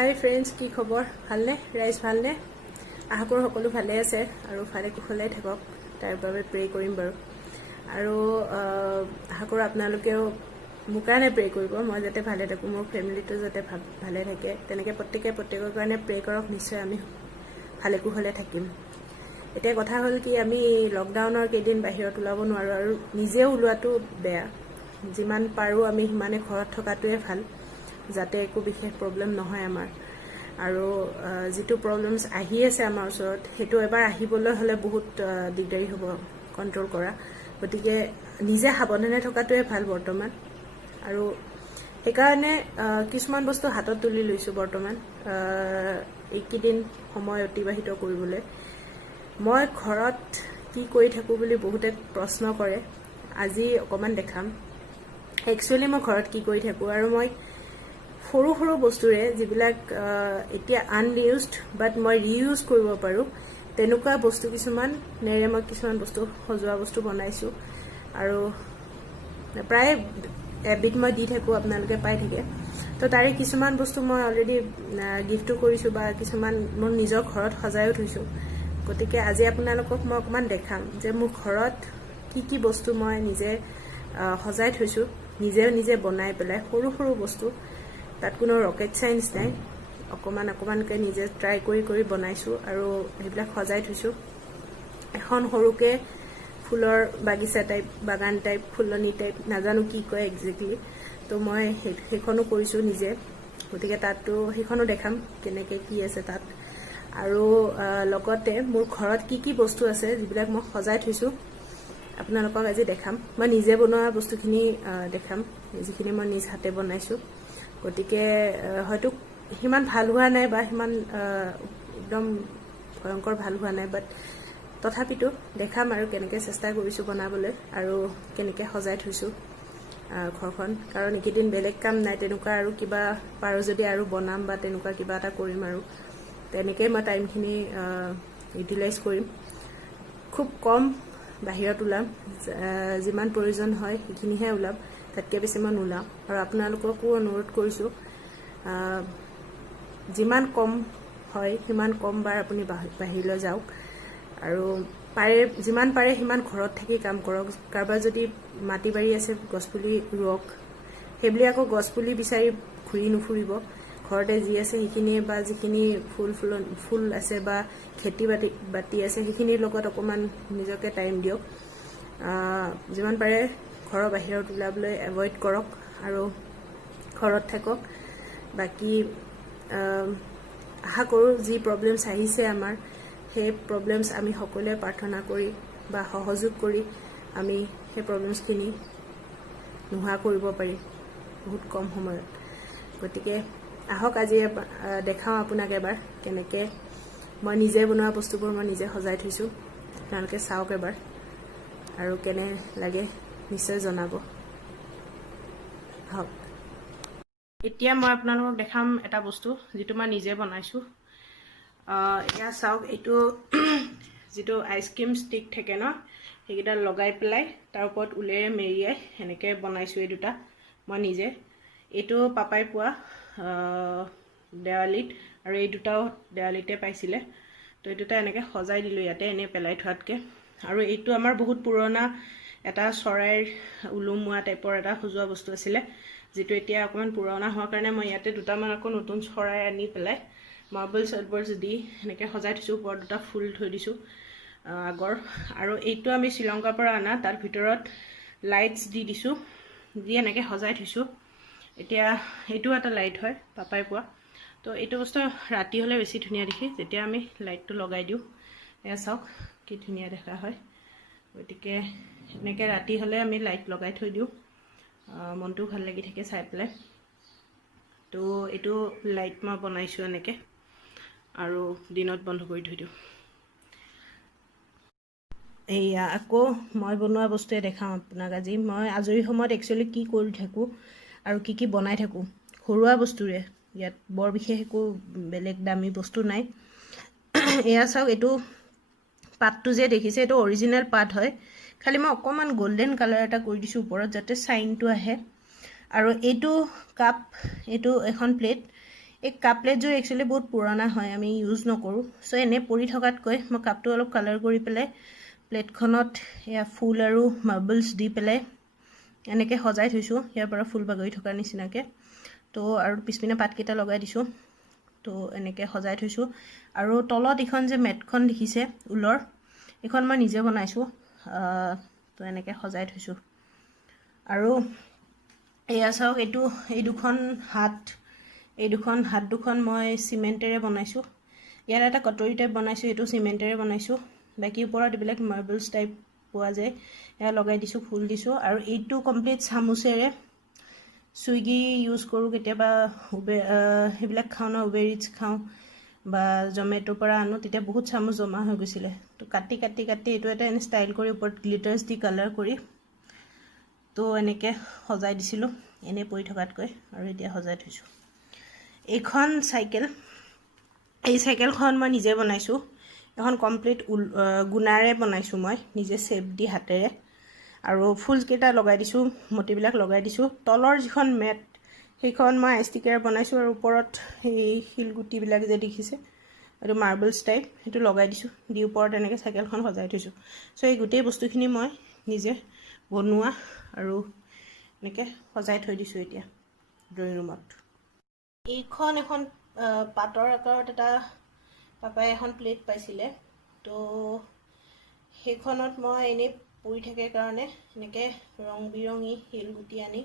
হাই friends, কি খবৰ? ভালনে? ৰাইজ ভালনে? আশা কৰোঁ সকলো ভালে আছে আৰু ভালে কুশলে থাকক, তাৰ বাবে প্ৰে কৰিম বাৰু। আৰু আশা কৰোঁ আপোনালোকেও মোৰ কাৰণে প্ৰে কৰিব, মই যাতে ভালে থাকোঁ, মোৰ ফেমিলিটো যাতে ভালে থাকে, তেনেকৈ প্ৰত্যেকৰ কাৰণে প্ৰে কৰক। নিশ্চয় আমি ভালে কুশলে থাকিম। এতিয়া কথা হ'ল কি, আমি লকডাউনৰ কেইদিন বাহিৰত ওলাব নোৱাৰোঁ আৰু নিজে ওলোৱাটো বেয়া। যিমান পাৰোঁ আমি সিমানে ঘৰত থকাটোৱে ভাল, যাতে একো বিশেষ প্ৰব্লেম নহয় আমাৰ। আৰু যিটো প্ৰব্লেমছ আহি আছে আমাৰ ওচৰত, সেইটো এবাৰ আহিবলৈ হ'লে বহুত দিগদাৰী হ'ব কণ্ট্ৰল কৰা। গতিকে নিজে সাৱধানে থকাটোৱে ভাল বৰ্তমান। আৰু সেইকাৰণে কিছুমান বস্তু হাতত তুলি লৈছোঁ বৰ্তমান এইকেইদিন সময় অতিবাহিত কৰিবলৈ। মই ঘৰত কি কৰি থাকোঁ বুলি বহুতে প্ৰশ্ন কৰে, আজি অকণমান দেখাম। একচুৱেলি মই ঘৰত কি কৰি থাকোঁ, আৰু মই সৰু সৰু বস্তুৰে যিবিলাক এতিয়া আনইউজড বাট মই ৰিইউজ কৰিব পাৰোঁ, তেনেকুৱা বস্তু কিছুমানেৰে মই কিছুমান বস্তু সজোৱা বস্তু বনাইছোঁ। আৰু প্ৰায় এবিধ মই দি থাকোঁ, আপোনালোকে পাই থাকে। তো তাৰে কিছুমান বস্তু মই অলৰেডি গিফ্টো কৰিছোঁ বা কিছুমান মোৰ নিজৰ ঘৰত সজায়ো থৈছোঁ। গতিকে আজি আপোনালোকক মই অকণমান দেখাম যে মোৰ ঘৰত কি কি বস্তু মই নিজে সজাই থৈছোঁ, নিজে বনাই পেলাই। সৰু সৰু বস্তু, তাত কোনো ৰকেট চাইন্স নাই, অকণমানকৈ নিজে ট্ৰাই কৰি বনাইছোঁ আৰু সেইবিলাক সজাই থৈছোঁ। এখন সৰুকৈ ফুলৰ বাগিচা টাইপ, বাগান টাইপ, ফুলনি টাইপ, নাজানো কি কয় একজেক্টলি। তো মই সেইখনো কৰিছোঁ নিজে। গতিকে তাতো সেইখনো দেখাম কেনেকৈ কি আছে তাত। আৰু লগতে মোৰ ঘৰত কি কি বস্তু আছে যিবিলাক মই সজাই থৈছোঁ আপোনালোকক আজি দেখাম। মই নিজে বনোৱা বস্তুখিনি দেখাম, যিখিনি মই নিজ হাতে বনাইছোঁ। গতিকে হয়তো সিমান ভাল হোৱা নাই বা সিমান একদম ভয়ংকৰ ভাল হোৱা নাই, বাট তথাপিতো দেখাম আৰু কেনেকৈ চেষ্টা কৰিছোঁ বনাবলৈ আৰু কেনেকৈ সজাই থৈছোঁ ঘৰখন। কাৰণ এইকেইদিন বেলেগ কাম নাই তেনেকুৱা, আৰু কিবা পাৰোঁ যদি আৰু বনাম বা তেনেকুৱা কিবা এটা কৰিম। আৰু তেনেকৈ মই টাইমখিনি ইউটিলাইজ কৰিম। খুব কম বাহিৰত ওলাম, যিমান প্ৰয়োজন হয় সেইখিনিহে ওলাম, তাতকৈ বেছি মই নোলাম। আৰু আপোনালোককো অনুৰোধ কৰিছোঁ, যিমান কম হয় সিমান কম বাৰ আপুনি বাহিৰলৈ যাওক, আৰু যিমান পাৰে সিমান ঘৰত থাকি কাম কৰক। কাৰোবাৰ যদি মাটি বাৰী আছে, গছপুলি ৰুৱক। সেইবুলি আকৌ গছপুলি বিচাৰি ঘূৰি নুফুৰিব। ঘৰতে যি আছে সেইখিনিয়ে, বা যিখিনি ফুল আছে বা খেতি বাতি আছে সেইখিনিৰ লগত অকণমান নিজকে টাইম দিয়ক। যিমান পাৰে ঘৰৰ বাহিৰত ওলাবলৈ এভইড কৰক আৰু ঘৰত থাকক। বাকী আশা কৰোঁ যি প্ৰব্লেমছ আহিছে আমাৰ, সেই প্ৰব্লেমছ আমি সকলোৱে প্ৰাৰ্থনা কৰি বা সহযোগ কৰি আমি সেই প্ৰব্লেমছখিনি নোহোৱা কৰিব পাৰিম বহুত কম সময়ত। গতিকে আহক আজি দেখাওঁ আপোনাক এবাৰ কেনেকৈ মই নিজে বনোৱা বস্তুবোৰ মই নিজে সজাই থৈছোঁ। আপোনালোকে চাওক এবাৰ, আৰু কেনে লাগে নিশ্চয় জনাব। হওক, এতিয়া মই আপোনালোকক দেখাম এটা বস্তু যিটো মই নিজে বনাইছোঁ। এয়া চাওক, এইটো যিটো আইচক্ৰীম ষ্টিক থাকে ন, সেইকেইটা লগাই পেলাই তাৰ ওপৰত ঊলেৰে মেৰিয়াই সেনেকৈ বনাইছোঁ। এই দুটা মই নিজে, এইটো পাপাই পোৱা দেৱালীত, আৰু এই দুটাও দেৱালীতে পাইছিলে। তো এই দুটা এনেকৈ সজাই দিলোঁ ইয়াতে, এনেই পেলাই থোৱাতকৈ। আৰু এইটো আমাৰ বহুত পুৰণা এটা চৰাইৰ ওলোমোৱা টাইপৰ এটা সজোৱা বস্তু আছিলে, যিটো এতিয়া অকণমান পুৰণা হোৱাৰ কাৰণে মই ইয়াতে দুটামান আকৌ নতুন চৰাই আনি পেলাই মাৰ্বলছ দি সেনেকৈ সজাই থৈছোঁ। ওপৰত দুটা ফুল থৈ দিছোঁ আগৰ। আৰু এইটো আমি শ্ৰীলংকাৰ পৰা অনা, তাৰ ভিতৰত লাইটছ দি দিছোঁ, দি এনেকৈ সজাই থৈছোঁ। এতিয়া এইটো এটা লাইট হয়, পাপাই পোৱা। তো এইটো বস্তু ৰাতি হ'লে বেছি ধুনীয়া দেখি, যেতিয়া আমি লাইটটো লগাই দিওঁ। এয়া চাওক কি ধুনীয়া দেখা হয়। গতিকে এনেকৈ ৰাতি হ'লে আমি লাইট লগাই থৈ দিওঁ, মনটো ভাল লাগি থাকে চাই পেলাই। তো এইটো লাইট মই বনাইছোঁ এনেকৈ, আৰু দিনত বন্ধ কৰি থৈ দিওঁ। এইয়া আকৌ মই বনোৱা বস্তুৱে দেখাওঁ আপোনাক আজি। মই আজৰি সময়ত একচুৱেলি কি কৰি থাকোঁ আৰু কি বনাই থাকোঁ, ঘৰুৱা বস্তুৰে। ইয়াত বৰ বিশেষ একো বেলেগ দামী বস্তু নাই। এয়া চাওক, এইটো পাতটো যে দেখিছে, এইটো অৰিজিনেল পাত হয়, খালি মই অকণমান গল্ডেন কালাৰ এটা কৰি দিছোঁ ওপৰত, যাতে চাইনটো আহে। আৰু এইটো কাপ, এইটো এখন প্লেট, এই কাপ প্লেটযোৰ একচুৱেলি বহুত পুৰণা হয়, আমি ইউজ নকৰোঁ। চ' এনেই পৰি থকাতকৈ মই কাপটো অলপ কালাৰ কৰি পেলাই প্লেটখনত এয়া ফুল আৰু মাৰ্বলছ দি পেলাই এনেকৈ সজাই থৈছোঁ, ইয়াৰ পৰা ফুল বাগৰি থকাৰ নিচিনাকৈ। তো আৰু পিছপিনে পাতকেইটা লগাই দিছোঁ। তো এনেকৈ সজাই থৈছোঁ। আৰু তলত এইখন যে মেটখন দেখিছে ঊলৰ, এইখন মই নিজে বনাইছোঁ। তো এনেকৈ সজাই থৈছোঁ। আৰু এয়া চাওক, এই দুখন হাত দুখন মই চিমেণ্টেৰে বনাইছোঁ। ইয়াত এটা কটৰী টাইপ বনাইছোঁ, এইটো চিমেণ্টেৰে বনাইছোঁ। বাকী ওপৰত এইবিলাক মাৰ্বলছ টাইপ পোৱা যায়, এয়া লগাই দিছোঁ, ফুল দিছোঁ। আৰু এইটো কমপ্লিট চামুচেৰে, চুইগি ইউজ কৰোঁ কেতিয়াবা, সেইবিলাক খাওঁ ন, উবেৰ ইটছ খাওঁ বা জমেটোৰ পৰা আনো, তেতিয়া বহুত চামুচ জমা হৈ গৈছিলে। তো কাটি এইটো এটা এনে ষ্টাইল কৰি ওপৰত গ্লিটাৰ্ছ দি কালাৰ কৰি তো এনেকৈ সজাই দিছিলোঁ, এনেই পৰি থকাতকৈ। আৰু এতিয়া সজাই থৈছোঁ। এইখন চাইকেল, এই চাইকেলখন মই নিজে বনাইছোঁ। এখন কমপ্লিট গুণাৰে বনাইছোঁ, মই নিজে চেপ দি হাতেৰে। আৰু ফুলকেইটা লগাই দিছোঁ, মতিবিলাক লগাই দিছোঁ। তলৰ যিখন মেট, সেইখন মই আইষ্টিকেৰে বনাইছোঁ। আৰু ওপৰত সেই শিলগুটিবিলাক যে দেখিছে, এইটো মাৰ্বলছ টাইপ, সেইটো লগাই দিছোঁ। দি ওপৰত এনেকৈ চাইকেলখন সজাই থৈছোঁ। চ' এই গোটেই বস্তুখিনি মই নিজে বনোৱা আৰু এনেকৈ সজাই থৈ দিছোঁ এতিয়া ড্ৰয়িং ৰুমত। এইখন এখন পাতৰ আকাৰত এটা পাপাই এখন প্লেট পাইছিলে। তো সেইখনত মই এনেই পৰি থাকে কাৰণে এনেকৈ ৰং বিৰঙী শিলগুটি আনি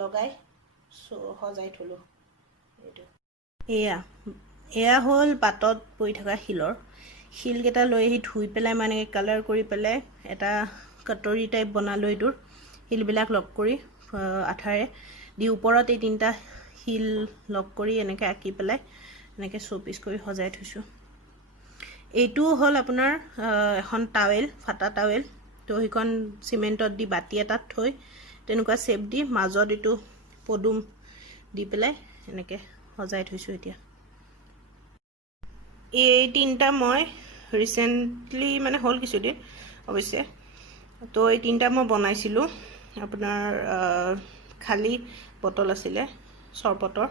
লগাই সজাই থলোঁ। এইটো এয়া হ'ল পাতত পৰি থকা শিলকেইটা লৈ আহি ধুই পেলাই মই এনেকৈ কালাৰ কৰি পেলাই এটা কটৰী টাইপ বনালোঁ। এইটোৰ শিলবিলাক লগ কৰি আঠাৰে দি ওপৰত এই 3টা শিল লগ কৰি এনেকৈ আঁকি পেলাই এনেকৈ শ্ব'পিচ কৰি সজাই থৈছোঁ। এইটো হ'ল আপোনাৰ এখন টাৱেল, ফাটা টাৱেল। তো সেইখন চিমেণ্টত দি বাতি এটাত থৈ তেনেকুৱা শ্বেপ দি মাজত এইটো পদুম দি পেলাই এনেকৈ সজাই থৈছোঁ। এতিয়া এই 3টা মই ৰিচেণ্টলি মানে হ'ল কিছুদিন অৱশ্যে। তো এই 3টা মই বনাইছিলোঁ। আপোনাৰ খালী বটল আছিলে চৰবতৰ।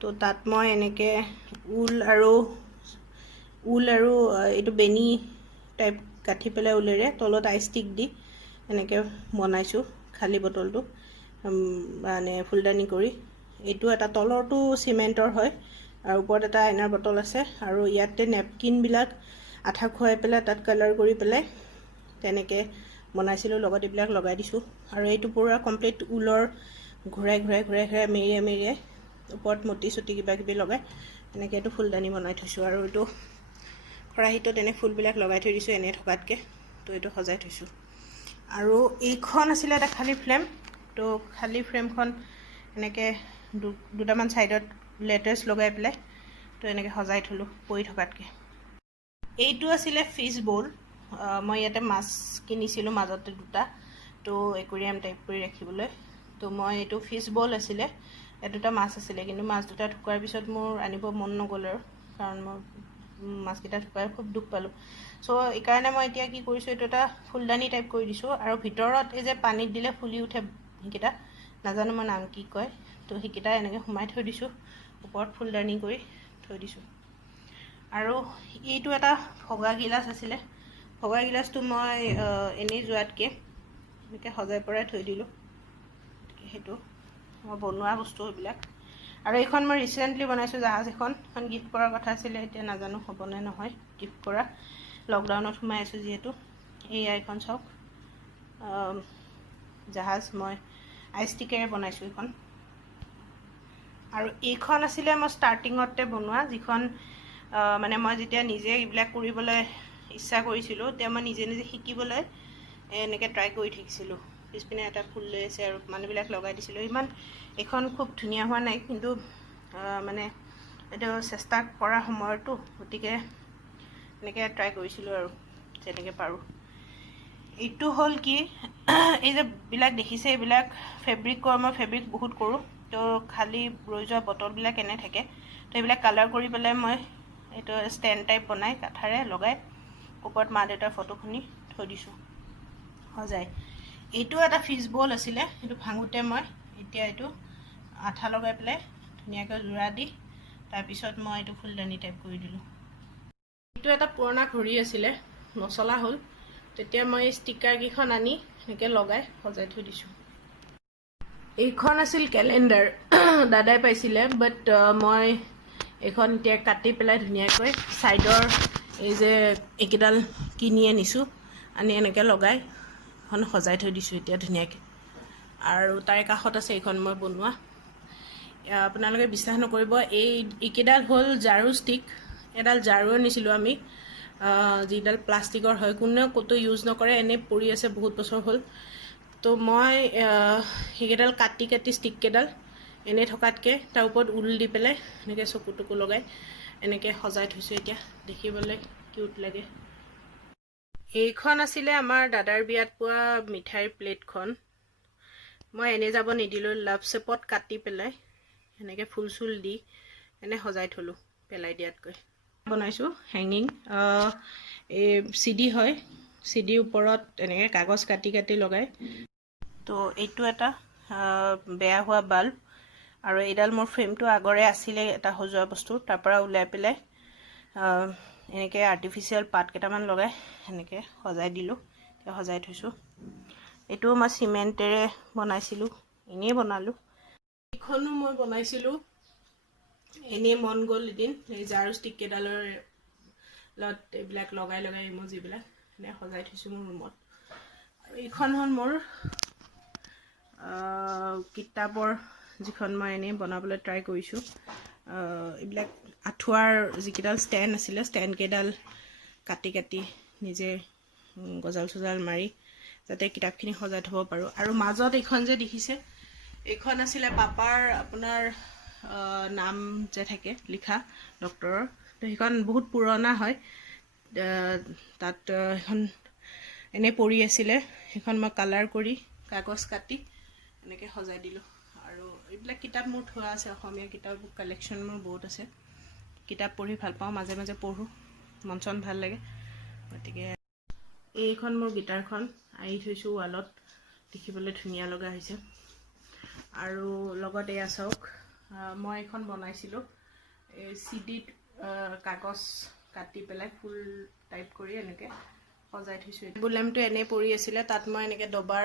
তো তাত মই এনেকৈ ঊল আৰু এইটো বেনি টাইপ গাঁঠি পেলাই ঊলেৰে তলত আইষ্টিক দি এনেকৈ বনাইছোঁ খালী বটলটো, মানে ফুলদানি কৰি। এইটো এটা তলৰটো চিমেণ্টৰ হয় আৰু ওপৰত এটা আইনাৰ বটল আছে। আৰু ইয়াতে নেপকিনবিলাক আঠা খুৱাই পেলাই তাত কালাৰ কৰি পেলাই তেনেকৈ বনাইছিলোঁ, লগত এইবিলাক লগাই দিছোঁ। আৰু এইটো পূৰা কমপ্লিট ঊলৰ ঘূৰাই মেৰিয়াই ওপৰত মতি চতি কিবাকিবি লগাই এনেকৈ এইটো ফুলদানি বনাই থৈছোঁ। আৰু এইটো খৰাহীটোত এনে ফুলবিলাক লগাই থৈ দিছোঁ এনেই থকাতকৈ। তো এইটো সজাই থৈছোঁ। আৰু এইখন আছিলে এটা খালী ফ্ৰেম। তো খালী ফ্ৰেমখন এনেকৈ দুটামান ছাইডত লেটাৰ্ছ লগাই পেলাই তো এনেকৈ সজাই থলোঁ পৰি থকাতকৈ। এইটো আছিলে ফিছ বল। মই ইয়াতে মাছ কিনিছিলোঁ মাজতে 2টা, তো একুৰিয়াম টাইপ কৰি ৰাখিবলৈ। তো মই এইটো ফিছ বল আছিলে, ইয়াত 2টা মাছ আছিলে। কিন্তু মাছ 2টা ঢুকোৱাৰ পিছত মোৰ আনিব মন নগ'ল আৰু, কাৰণ মই মাছকেইটা ঢুকাই খুব দুখ পালোঁ। চ' এইকাৰণে মই এতিয়া কি কৰিছোঁ, এইটো এটা ফুলদানি টাইপ কৰি দিছোঁ। আৰু ভিতৰত এই যে পানীত দিলে ফুলি উঠে সেইকেইটা, নাজানো মই নাম কি কয়, তো সেইকেইটা এনেকৈ সোমাই থৈ দিছোঁ, ওপৰত ফুলদানি কৰি থৈ দিছোঁ। আৰু এইটো এটা ভগা গিলাচ আছিলে। ভগা গিলাচটো মই এনেই যোৱাতকৈ এনেকৈ সজাই পৰাই থৈ দিলোঁ। সেইটো মই বনোৱা বস্তু এইবিলাক। আৰু এইখন মই ৰিচেণ্টলি বনাইছোঁ জাহাজ এখন গিফ্ট কৰাৰ কথা আছিলে, এতিয়া নাজানো হ'বনে নহয় গিফ্ট কৰা। লকডাউনত সোমাই আছোঁ যিহেতু। এই এইখন চাওক, জাহাজ মই আইষ্টিকেৰে বনাইছোঁ এইখন। আৰু এইখন আছিলে মই ষ্টাৰ্টিঙতে বনোৱা, যিখন মানে মই যেতিয়া নিজে এইবিলাক কৰিবলৈ ইচ্ছা কৰিছিলোঁ, তেতিয়া মই নিজে শিকিবলৈ এনেকৈ ট্ৰাই কৰি থাকিছিলোঁ। পিছপিনে এটা ফুল লৈ আছে আৰু মানুহবিলাক লগাই দিছিলোঁ। এইখন খুব ধুনীয়া হোৱা নাই, কিন্তু মানে এইটো চেষ্টা কৰা সময়তো, গতিকে এনেকৈ ট্ৰাই কৰিছিলোঁ আৰু যেনেকৈ পাৰোঁ। এইটো হ'ল কি, এই যে বিলাক দেখিছে, এইবিলাক ফেব্ৰিকৰ, মই ফেব্ৰিক বহুত কৰোঁ। তো খালী ৰৈ যোৱা বটলবিলাক এনে থাকে, তো এইবিলাক কালাৰ কৰি পেলাই মই এইটো ষ্টেণ্ড টাইপ বনাই কাঠেৰে লগাই ওপৰত মা দেউতাৰ ফটোখিনি থৈ দিছোঁ সজাই। এইটো এটা ফিছ বল আছিলে, সেইটো ভাঙোতে মই এতিয়া এইটো আঠা লগাই পেলাই ধুনীয়াকৈ যোৰা দি তাৰপিছত মই এইটো ফুলদানি টাইপ কৰি দিলোঁ। এইটো এটা পুৰণা ঘড়ী আছিলে, নচলা হ'ল, তেতিয়া মই ষ্টিকাৰকেইখন আনি এনেকৈ লগাই সজাই থৈ দিছোঁ। এইখন আছিল কেলেণ্ডাৰ, দাদাই পাইছিলে, বাট মই এইখন এতিয়া কাটি পেলাই ধুনীয়াকৈ ছাইডৰ এই যে এইকেইডাল কিনি আনিছোঁ, আনি এনেকৈ লগাই এখন সজাই থৈ দিছোঁ এতিয়া ধুনীয়াকৈ। আৰু তাৰে কাষত আছে এইখন মই বনোৱা। আপোনালোকে বিশ্বাস নকৰিব, এইকেইডাল হ'ল ঝাৰু ষ্টিক। এডাল ঝাৰু আনিছিলোঁ আমি, যিডাল প্লাষ্টিকৰ হয়, কোনেও ক'তো ইউজ নকৰে, এনেই পৰি আছে বহুত বছৰ হ'ল। তো মই সেইকেইডাল কাটি ষ্টিককেইডাল এনেই থকাতকৈ তাৰ ওপৰত ঊল দি পেলাই এনেকৈ চকু টকু লগাই এনেকৈ সজাই থৈছোঁ। এতিয়া দেখিবলৈ কিউট লাগে। এইখন আছিলে আমাৰ দাদাৰ বিয়াত পোৱা মিঠাইৰ প্লেটখন। মই এনেই যাব নিদিলোঁ, লাভ শ্বেপত কাটি পেলাই এনেকৈ ফুল চুল দি এনে সজাই থলোঁ পেলাই দিয়াতকৈ। বনাইছোঁ হেঙিং, এই চিডি হয়, চিডিৰ ওপৰত এনেকৈ কাগজ কাটি লগাই। তো এইটো এটা বেয়া হোৱা বাল্ব, আৰু এইডাল মোৰ ফ্ৰেমটো আগৰে আছিলে এটা সজোৱা বস্তু, তাৰ পৰা ওলাই পেলাই এনেকৈ আৰ্টিফিচিয়েল পাত কেইটামান লগাই এনেকৈ সজাই দিলোঁ, সজাই থৈছোঁ। এইটোও মই চিমেণ্টেৰে বনাইছিলোঁ, এনেই বনালোঁ। এইখনো মই বনাইছিলোঁ, এনেই মন গ'ল এদিন, এই ঝাৰু ষ্টিককেইডালৰ লগত এইবিলাক লগাই ইমজিবিলাক এনে সজাই থৈছোঁ মোৰ ৰুমত। আৰু এইখন হ'ল মোৰ কিতাপৰ, যিখন মই এনেই বনাবলৈ ট্ৰাই কৰিছোঁ। এইবিলাক আঁঠুৱাৰ যিকেইডাল ষ্টেণ্ড আছিলে, ষ্টেণ্ডকেইডাল কাটি নিজে গজাল চজাল মাৰি যাতে কিতাপখিনি সজাই থ'ব পাৰোঁ। আৰু মাজত এইখন যে দেখিছে, এইখন আছিলে পাপাৰ আপোনাৰ নাম যে থাকে লিখা ডক্টৰৰ, তো সেইখন বহুত পুৰণা হয়। তাত সেইখন এনেই পৰি আছিলে, সেইখন মই কালাৰ কৰি কাগজ কাটি এনেকৈ সজাই দিলোঁ। আৰু এইবিলাক কিতাপ মোৰ থোৱা আছে, অসমীয়া কিতাপ কালেকশ্যন মোৰ বহুত আছে। কিতাপ পঢ়ি ভাল পাওঁ, মাজে মাজে পঢ়োঁ, মন চন ভাল লাগে। গতিকে এইখন মোৰ গিটাৰখন আঁৰি থৈছোঁ ৱালত, দেখিবলৈ ধুনীয়া লগা হৈছে। আৰু লগত এয়া চাওক, মই এইখন বনাইছিলোঁ এই চিডিত কাগজ কাটি পেলাই ফুল টাইপ কৰি এনেকৈ সজাই থৈছোঁ। টেবুল লেম্পটো এনেই পৰি আছিলে, তাত মই এনেকৈ ডবাৰ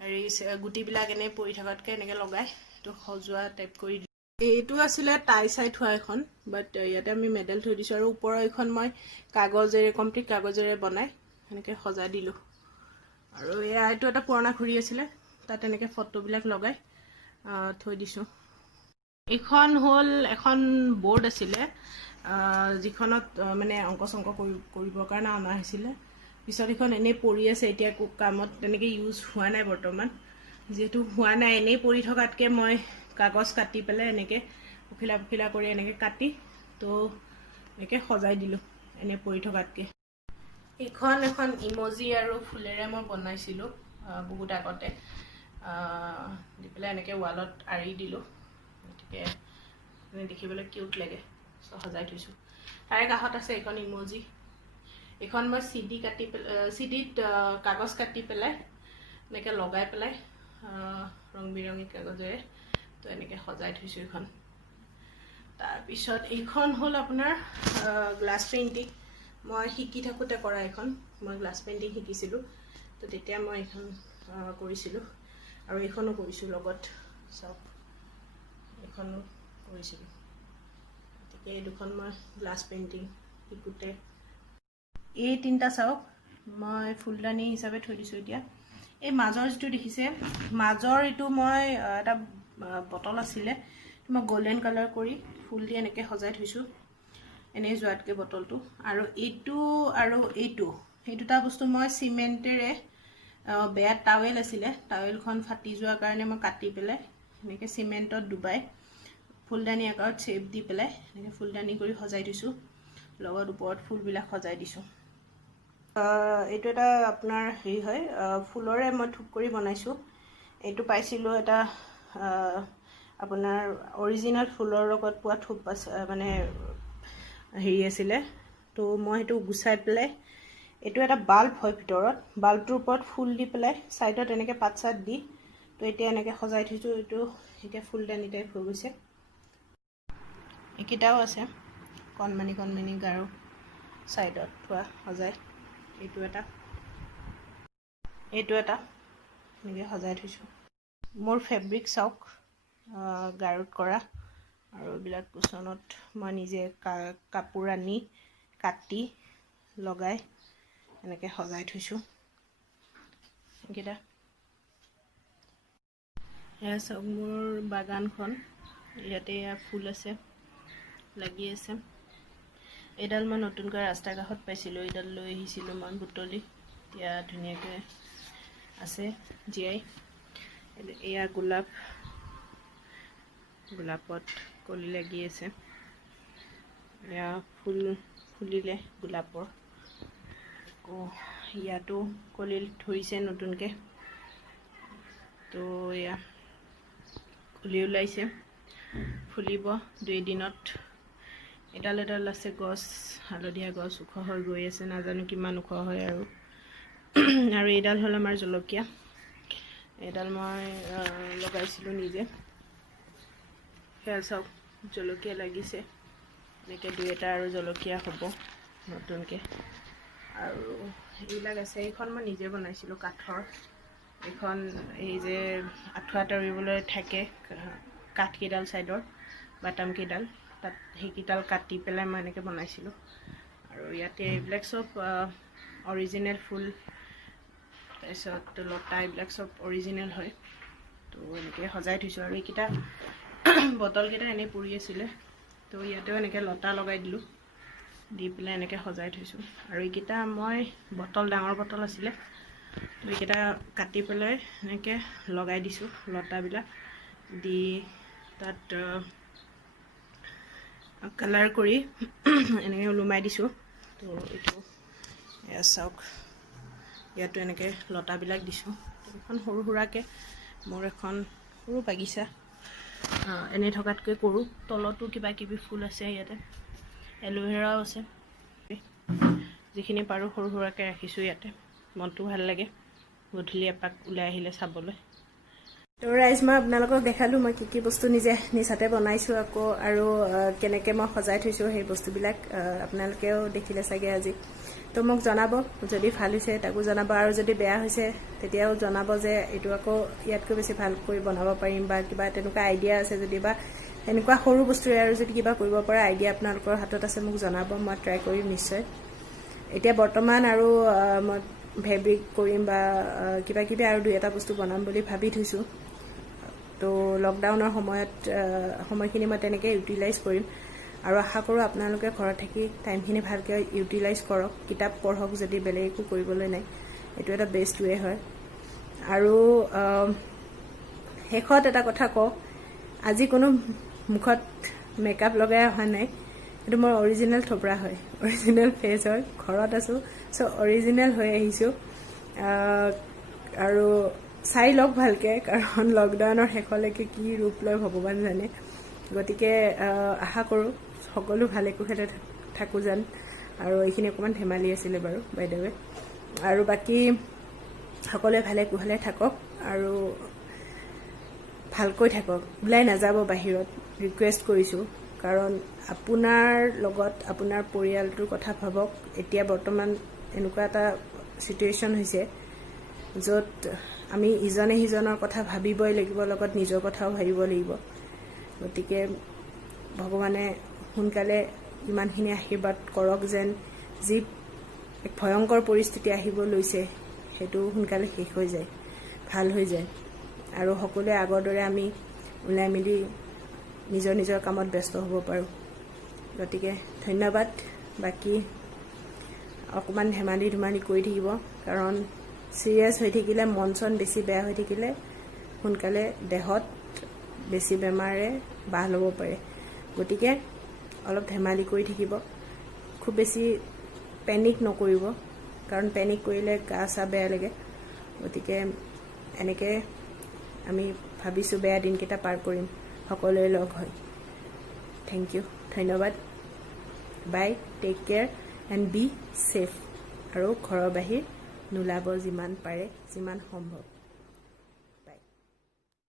হেৰি গুটিবিলাক এনেই পৰি থকাতকৈ এনেকৈ লগাই এইটো সজোৱা টাইপ কৰি দিলোঁ। এইটো আছিলে টাই চাই থোৱা এখন, বাট ইয়াতে আমি মেডেল থৈ দিছোঁ। আৰু ওপৰৰ এইখন মই কাগজেৰে, কমপ্লিট কাগজেৰে বনাই এনেকৈ সজাই দিলোঁ। আৰু এইটো এটা পুৰণা ঘড়ী আছিলে, তাত এনেকৈ ফটোবিলাক লগাই থৈ দিছোঁ। এইখন হ'ল এখন বৰ্ড আছিলে, যিখনত মানে অংক চংক কৰিবৰ কাৰণে অনা হৈছিলে। পিছত এইখন এনেই পৰি আছে, এতিয়া একো কামত তেনেকৈ ইউজ হোৱা নাই বৰ্তমান। যিহেতু হোৱা নাই, এনেই পৰি থকাতকৈ মই কাগজ কাটি পেলাই এনেকৈ পখিলা কৰি এনেকৈ কাটি তো এনেকৈ সজাই দিলোঁ এনেই পৰি থকাতকৈ। এইখন এখন ইমজি আৰু ফুলেৰে মই বনাইছিলোঁ বহুত আগতে, দি পেলাই এনেকৈ ৱালত আঁৰি দিলোঁ। গতিকে দেখিবলৈ কিউট লাগে, সজাই থৈছোঁ। তাৰে কাষত আছে এইখন ইমজি। এইখন মই চিডিত কাগজ কাটি পেলাই এনেকৈ লগাই পেলাই ৰং বিৰঙী কাগজেৰে তো এনেকৈ সজাই থৈছোঁ এইখন। তাৰপিছত এইখন হ'ল আপোনাৰ গ্লাছ পেইণ্টিং। মই শিকি থাকোঁতে কৰা এইখন, মই গ্লাছ পেইণ্টিং শিকিছিলোঁ, তো তেতিয়া মই এইখন কৰিছিলোঁ। আৰু এইখনো কৰিছোঁ লগত, চাওক এইখনো কৰিছিলোঁ। গতিকে এই দুখন মই গ্লাছ পেইণ্টিং শিকোঁতে। এই তিনিটা চাওক, মই ফুলদানি হিচাপে থৈ দিছোঁ এতিয়া। এই মাজৰ যিটো দেখিছে, মাজৰ এইটো মই এটা বটল আছিলে, মই গল্ডেন কালাৰ কৰি ফুল দি এনেকৈ সজাই থৈছোঁ, এনেই যোৱাতকৈ বটলটো। আৰু এইটো আৰু এইটো, সেই দুটা বস্তু মই চিমেণ্টেৰে, বেয়া টাৱেল আছিলে, টাৱেলখন ফাটি যোৱাৰ কাৰণে মই কাটি পেলাই এনেকৈ চিমেণ্টত ডুবাই ফুলদানি আকাৰত শ্বেপ দি পেলাই এনেকৈ ফুলদানি কৰি সজাই দিছোঁ। লগত ওপৰত ফুলবিলাক সজাই দিছোঁ। এইটো এটা আপোনাৰ হেৰি হয়, ফুলৰে মই থোপ কৰি বনাইছোঁ। এইটো পাইছিলোঁ এটা আপোনাৰ অৰিজিনেল ফুলৰ লগত পোৱা থোপ আছে, মানে হেৰি আছিলে, তো মই সেইটো গুচাই পেলাই, এইটো এটা বাল্ব হয় ভিতৰত, বাল্বটোৰ ওপৰত ফুল দি পেলাই ছাইডত এনেকৈ পাত চাত দি তো এতিয়া এনেকৈ সজাই থৈছোঁ। এইটো এতিয়া ফুলদানি টাইপ হৈ গৈছে। এইকেইটাও আছে কণমানি কণমানি গাৰু ছাইডত থোৱা সজাই। এইটো এটা এনেকৈ সজাই থৈছোঁ। মোৰ ফেব্ৰিক চাওক, গাৰুত কৰা, আৰু এইবিলাক কুশ্বনত মই নিজে কাপোৰ আনি কাটি লগাই এনেকৈ সজাই থৈছোঁ। এইকেইটা এয়া চাওক মোৰ বাগানখন, ইয়াতে এয়া ফুল আছে, লাগি আছে। এইডাল মই নতুনকৈ ৰাস্তাৰ কাষত পাইছিলোঁ, এইডাল লৈ আহিছিলোঁ মই বুটলি, এতিয়া ধুনীয়াকৈ আছে জীয়াই। এয়া গোলাপত কলি লাগি আছে। এয়া ফুলিলে গোলাপৰ, আকৌ ইয়াতো কলি ধৰিছে নতুনকৈ। তো এয়া কলি ওলাইছে, ফুলিব 2 দিনত। এডাল আছে গছ, হালধীয়া গছ, ওখ হৈ গৈ আছে, নাজানো কিমান ওখ হয় আৰু। আৰু এইডাল হ'ল আমাৰ জলকীয়া, এইডাল মই লগাইছিলোঁ নিজে। সেয়া চাওক জলকীয়া লাগিছে, এনেকৈ 2-এটা আৰু জলকীয়া হ'ব নতুনকৈ। আৰু এইবিলাক আছে, এইখন মই নিজে বনাইছিলোঁ কাঠৰ। এইখন এই যে আঁঠুৱা তৰিবলৈ থাকে কাঠকেইডাল ছাইডৰ বাটামকেইডাল, তাত সেইকেইডাল কাটি পেলাই মই এনেকৈ বনাইছিলোঁ। আৰু ইয়াতে এইবিলাক চব অৰিজিনেল ফুল, তাৰপিছত লতা, এইবিলাক চব অৰিজিনেল হয়। তো এনেকৈ সজাই থৈছোঁ। আৰু এইকেইটা বটলকেইটা এনেই পৰি আছিলে, তো ইয়াতেও এনেকৈ লতা লগাই দিলোঁ, দি পেলাই এনেকৈ সজাই থৈছোঁ। আৰু এইকেইটা মই ডাঙৰ বটল আছিলে, এইকেইটা কাটি পেলাই এনেকৈ লগাই দিছোঁ, লতাবিলাক দি তাত কালাৰ কৰি এনেকৈ ওলোমাই দিছোঁ। তো এইটো এয়া চাওক, ইয়াতো এনেকৈ লতাবিলাক দিছোঁ। এখন সৰু সুৰাকৈ মোৰ এখন সৰু বাগিচা, এনেই থকাতকৈ কৰোঁ। তলতো কিবা কিবি ফুল আছে, ইয়াতে এল'ভেৰাও আছে। যিখিনি পাৰোঁ সৰু সুৰাকৈ ৰাখিছোঁ ইয়াতে, মনটো ভাল লাগে গধূলি এপাক ওলাই আহিলে চাবলৈ। তো ৰাইজ, মই আপোনালোকক দেখালোঁ মই কি বস্তু নিজ হাতে বনাইছোঁ আকৌ, আৰু কেনেকৈ মই সজাই থৈছোঁ সেই বস্তুবিলাক আপোনালোকেও দেখিলে চাগে আজি। তো মোক জনাব, যদি ভাল হৈছে তাকো জনাব, আৰু যদি বেয়া হৈছে তেতিয়াও জনাব যে এইটো আকৌ ইয়াতকৈ বেছি ভালকৈ বনাব পাৰিম, বা কিবা তেনেকুৱা আইডিয়া আছে যদি, বা এনেকুৱা সৰু বস্তুৰে আৰু যদি কিবা কৰিব পৰা আইডিয়া আপোনালোকৰ হাতত আছে মোক জনাব, মই ট্ৰাই কৰিম নিশ্চয়। এতিয়া বৰ্তমান আৰু মই ফেব্ৰিক কৰিম বা কিবা কিবি আৰু 2-এটা বস্তু বনাম বুলি ভাবি থৈছোঁ। তো লকডাউনৰ সময়খিনি মই তেনেকৈ ইউটিলাইজ কৰিম, আৰু আশা কৰোঁ আপোনালোকে ঘৰত থাকি টাইমখিনি ভালকৈ ইউটিলাইজ কৰক, কিতাপ পঢ়ক, যদি বেলেগ একো কৰিবলৈ নাই, এইটো এটা বেষ্ট ৱে হয়। আৰু শেষত এটা কথা কওঁ, আজি কোনো মুখত মেকআপ লগাই অহা নাই, এইটো মোৰ অৰিজিনেল থপৰা হয়, অৰিজিনেল ফেচ হয়, ঘৰত আছোঁ, চ' অৰিজিনেল হৈ আহিছোঁ। আৰু চাই লওক ভালকৈ, কাৰণ লকডাউনৰ শেষলৈকে কি ৰূপ লয় ভগৱান জানে। গতিকে আশা কৰোঁ সকলো ভালে কুশলে থাকোঁ যেন। আৰু এইখিনি অকণমান ধেমালি আছিলে বাৰু বাই দ্য ৱে। আৰু বাকী সকলোৱে ভালে কুশলে থাকক আৰু ভালকৈ থাকক, ওলাই নাযাব বাহিৰত, ৰিকুৱেষ্ট কৰিছোঁ। কাৰণ আপোনাৰ লগত আপোনাৰ পৰিয়ালটোৰ কথা ভাবক। এতিয়া বৰ্তমান এনেকুৱা এটা চিটুৱেশ্যন হৈছে য'ত আমি ইজনে সিজনৰ কথা ভাবিবই লাগিব, লগত নিজৰ কথাও ভাবিব লাগিব। গতিকে ভগৱানে সোনকালে ইমানখিনি আশীৰ্বাদ কৰক যেন যি এক ভয়ংকৰ পৰিস্থিতি আহিব লৈছে সেইটো সোনকালে শেষ হৈ যায়, ভাল হৈ যায়, আৰু সকলোৱে আগৰ দৰে আমি ওলাই মেলি নিজৰ নিজৰ কামত ব্যস্ত হ'ব পাৰোঁ। গতিকে ধন্যবাদ। বাকী অকণমান ধেমালি কৰি থাকিব, কাৰণ চিৰিয়াছ হৈ থাকিলে, মন চন বেছি বেয়া হৈ থাকিলে সোনকালে দেহত বেছি বেমাৰে বাহ ল'ব পাৰে। গতিকে অলপ ধেমালি কৰি থাকিব, খুব বেছি পেনিক নকৰিব, কাৰণ পেনিক কৰিলে গা চা বেয়া লাগে। গতিকে এনেকৈ আমি ভাবিছোঁ বেয়া দিনকেইটা পাৰ কৰিম সকলোৱে লগ হৈ। থেংক ইউ, ধন্যবাদ। Bye, take care and be safe. আৰু ঘৰৰ বাহিৰ নোলাব যিমান পাৰে, যিমান সম্ভৱ।